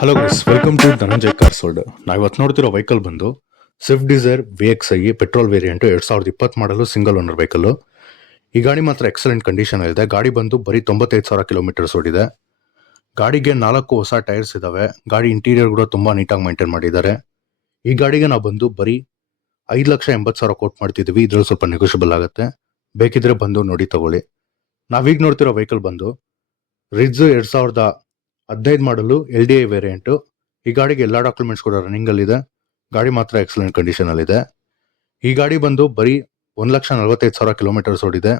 Hello guys, welcome to Dhananjay cars world. ನಾವು ಇವತ್ತು ನೋಡ್ತಿರೋ ವೆಹಿಕಲ್ ಬಂದು Swift Dzire VXi petrol variant 2020 ಮಾಡಲು ಸಿಂಗಲ್ ಓನರ್ ವೆಹಿಕಲ್. ಈ ಗಾಡಿ ಮಾತ್ರ ಎಕ್ಸಲೆಂಟ್ ಕಂಡೀಷನ್ ಇದೆ. ಗಾಡಿ ಬಂದು ಬರೀ 95,000 ಕಿಲೋಮೀಟರ್ಸ್ ಓಡಿದೆ. ಗಾಡಿಗೆ 4 ಹೊಸ ಟೈರ್ಸ್ ಇದಾವೆ. ಗಾಡಿ ಇಂಟೀರಿಯರ್ ಕೂಡ ತುಂಬಾ ನೀಟಾಗಿ ಮೇಂಟೈನ್ ಮಾಡಿದ್ದಾರೆ. ಈ ಗಾಡಿಗೆ ನಾವು ಬಂದು ಬರೀ 5,80,000 ಕೋಟ್ ಮಾಡ್ತಿದ್ವಿ. ಇದ್ರಲ್ಲಿ ಸ್ವಲ್ಪ ನೆಗೋಷಿಯಬಲ್ ಆಗುತ್ತೆ. ಬೇಕಿದ್ರೆ ಬಂದು ನೋಡಿ ತಗೊಳ್ಳಿ. ನಾವೀಗ ನೋಡ್ತಿರೋ ವೆಹಿಕಲ್ ಬಂದು ರಿಡ್ಜ್ 2015 ಮಾಡಲು LDI ವೇರಿಯಂಟ್. ಈ ಗಾಡಿಗೆ ಎಲ್ಲಾ ಡಾಕ್ಯುಮೆಂಟ್ಸ್ ಕೂಡ ರನ್ನಿಂಗ್ ಅಲ್ಲಿ ಇದೆ. ಗಾಡಿ ಮಾತ್ರ ಎಕ್ಸಲೆಂಟ್ ಕಂಡೀಷನ್ ಅಲ್ಲಿ ಇದೆ. ಈ ಗಾಡಿ ಬಂದು ಬರೀ 1,45,000 ಕಿಲೋಮೀಟರ್ಸ್ ಓಡಿದೆ.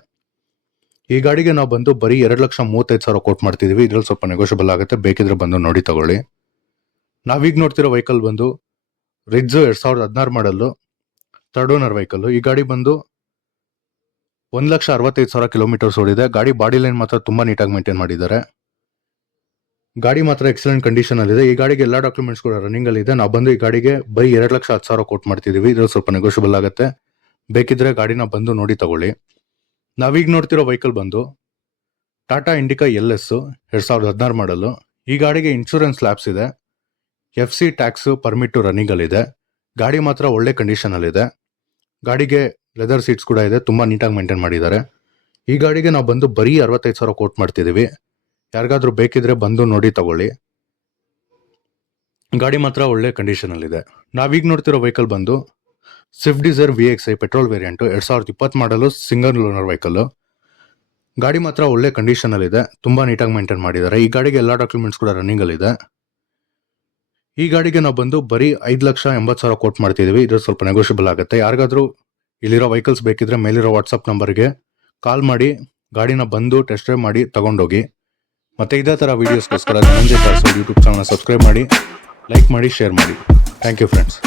ಈ ಗಾಡಿಗೆ ನಾವು ಬಂದು ಬರೀ 2,35,000 ಕೋಟ್ ಮಾಡ್ತಿದೀವಿ. ಇದ್ರಲ್ಲಿ ಸ್ವಲ್ಪ ನೆಗೋಷಿಯಬಲ್ ಆಗುತ್ತೆ. ಬೇಕಿದ್ರೆ ಬಂದು ನೋಡಿ ತಗೊಳ್ಳಿ. ನಾವೀಗ ನೋಡ್ತಿರೋ ವೆಹಿಕಲ್ ಬಂದು ರಿಡ್ಜ್ 2016 ಮಾಡಲು ಥರ್ಡ್ ಓನರ್ ವೆಹಿಕಲ್. ಈ ಗಾಡಿ ಬಂದು 1,65,000 ಕಿಲೋಮೀಟರ್ಸ್ ಓಡಿದೆ. ಗಾಡಿ ಬಾಡಿ ಲೈನ್ ಮಾತ್ರ ತುಂಬಾ ನೀಟಾಗಿ ಮೇಂಟೈನ್ ಮಾಡಿದ್ದಾರೆ. ಗಾಡಿ ಮಾತ್ರ ಎಕ್ಸಲೆಂಟ್ ಕಂಡೀಷನ್ ಅಲ್ಲಿ ಇದೆ. ಈ ಗಾಡಿಗೆ ಎಲ್ಲಾ ಡಾಕ್ಯುಮೆಂಟ್ಸ್ ಕೂಡ ರನ್ನಿಂಗ್ ಅಲ್ಲಿ ಇದೆ. ನಾವು ಬಂದು ಈ ಗಾಡಿಗೆ ಬರೀ 2,10,000 ಕೋಟ್ ಮಾಡ್ತಿದೀವಿ. ಇದ್ರಲ್ಲಿ ಸ್ವಲ್ಪ ನೆಗೋಷಿಯಬಲ್ ಆಗುತ್ತೆ. ಬೇಕಿದ್ರೆ ಗಾಡಿನ ಬಂದು ನೋಡಿ ತಗೊಳ್ಳಿ. ನಾವೀಗ ನೋಡ್ತಿರೋ ವೆಹಿಕಲ್ ಬಂದು ಟಾಟಾ ಇಂಡಿಕಾ LS 2016 ಮಾಡಲು. ಈ ಗಾಡಿಗೆ ಇನ್ಶೂರೆನ್ಸ್ ಲ್ಯಾಪ್ಸ್ ಇದೆ. FC ಟ್ಯಾಕ್ಸ್ ಪರ್ಮಿಟ್ ರನ್ನಿಂಗ್ ಅಲ್ಲಿ ಇದೆ. ಗಾಡಿ ಮಾತ್ರ ಒಳ್ಳೆ ಕಂಡೀಷನ್ ಅಲ್ಲಿ ಇದೆ. ಗಾಡಿಗೆ ಲೆದರ್ ಸೀಟ್ಸ್ ಕೂಡ ಇದೆ. ತುಂಬಾ ನೀಟಾಗಿ ಮೇಂಟೈನ್ ಮಾಡಿದ್ದಾರೆ. ಈ ಗಾಡಿಗೆ ನಾವು ಬಂದು ಬರೀ 65,000 ಕೋಟ್ ಮಾಡ್ತಿದೀವಿ. ಯಾರಿಗಾದ್ರೂ ಬೇಕಿದ್ರೆ ಬಂದು ನೋಡಿ ತಗೊಳ್ಳಿ. ಗಾಡಿ ಮಾತ್ರ ಒಳ್ಳೆ ಕಂಡೀಷನ್ ಅಲ್ಲಿ ಇದೆ. ನಾವೀಗ ನೋಡ್ತಿರೋ ವೆಹಿಕಲ್ ಬಂದು Swift Dzire VXi petrol variant 2020 ಮಾಡಲು ಸಿಂಗಲ್ ಓನರ್ ವೆಹಿಕಲ್. ಗಾಡಿ ಮಾತ್ರ ಒಳ್ಳೆ ಕಂಡೀಷನ್ ಅಲ್ಲಿ ಇದೆ. ತುಂಬಾ ನೀಟಾಗಿ ಮೇಂಟೈನ್ ಮಾಡಿದ್ದಾರೆ. ಈ ಗಾಡಿಗೆ ಎಲ್ಲಾ ಡಾಕ್ಯುಮೆಂಟ್ಸ್ ಕೂಡ ರನ್ನಿಂಗ್ ಅಲ್ಲಿ ಇದೆ. ಈ ಗಾಡಿಗೆ ನಾವು ಬಂದು ಬರೀ 5,80,000 ಕೋಟ್ ಮಾಡ್ತಿದೀವಿ. ಇದ್ರ ಸ್ವಲ್ಪ ನೆಗೋಷಿಯಬಲ್ ಆಗುತ್ತೆ. ಯಾರಿಗಾದ್ರೂ ಇಲ್ಲಿರೋ ವೆಹಿಕಲ್ಸ್ ಬೇಕಿದ್ರೆ ಮೇಲಿರೋ ವಾಟ್ಸ್ಆಪ್ ನಂಬರ್ಗೆ ಕಾಲ್ ಮಾಡಿ ಗಾಡಿನ ಬಂದು ಟೆಸ್ಟ್ ಡ್ರೈವ್ ಮಾಡಿ ತಗೊಂಡೋಗಿ. ಮತ್ತೆ ಇದೇ ತರ ವಿಡಿಯೋಸ್ಗೋಸ್ಕರ Dhananjay cars YouTube channel subscribe ಮಾಡಿ, ಲೈಕ್ ಮಾಡಿ, ಶೇರ್ ಮಾಡಿ. Thank you friends.